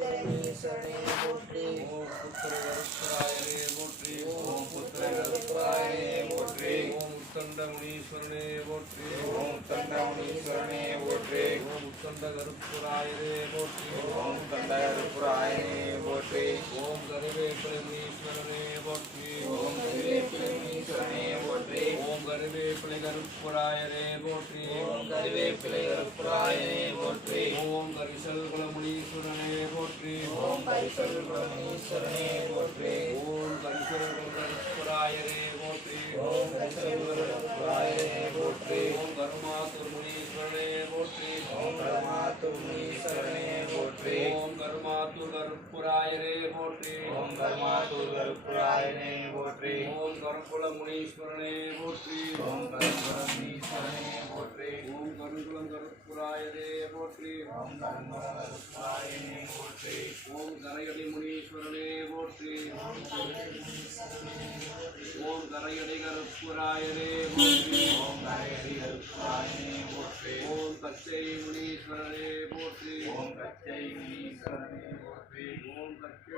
புத்திரனீஸ்வரனே போற்றி. ஓம் புத்திர கருப்பராயனே போற்றி. ஓம் புத்திர கருப்பராயனே போற்றி. ஓம் உத்தண்ட முனீஸ்வரனே போற்றி. ஓம் உத்தண்ட முனீஸ்வரனே போற்றி. ஓம் உத்தண்ட கருப்பராயனே போற்றி. ஓம் உத்தண்ட கருப்பராயனே போற்றி. ஓம் கருவேப்பிலை முனீஸ்வரனே போற்றி. ஓம் கருவேப்பிலை முனீஸ்வரனே போற்றி. ஓம் கருவேப்பிலை கருப்பராயனே போற்றி. ஓம் கருவேப்பிலை கருப்பராயனே போற்றி. ஓம் கரிசல் குலமுனீஸ்வரனே போற்றி. ஓம் கரிசல் குலமுனீஸ்வரனே போற்றி. ஓம் கரிசல் கருப்பராயனே போற்றி. ஓம் கரிசல் கருப்பராயனே போற்றி. ஓம் கருமாத்தூர் முனீஸ்வரனே போற்றி. ஓம் கருமாத்தூர் முனீஸ்வரனே போற்றி. ஓம் கருமாத்தூர் கருப்பராயனே போற்றி. ஓம் கருமாத்தூர் கருப்பராயனே போற்றி. ஓம் கருக்குல முனீஸ்வரனே போற்றி. ஓம் கருக்குல முனீஸ்வரனே போற்றி. ஓம் கருங்குலம் கருப்பராயனே போற்றி. ஓம் கருங்குலம் கருப்பராயனே போற்றி. ஓம் கரையடி முனீஸ்வரனே போற்றி. ஓம் கரையடி கருப்பராயனே போற்றி. ஓம் கரையடி கருப்பராயனே போற்றி. ஓம் கச்சை முனீஸ்வரனே போற்றி. ஓம் கச்சை முனீஸ்வரனே போற்றி. ஓம் கச்சை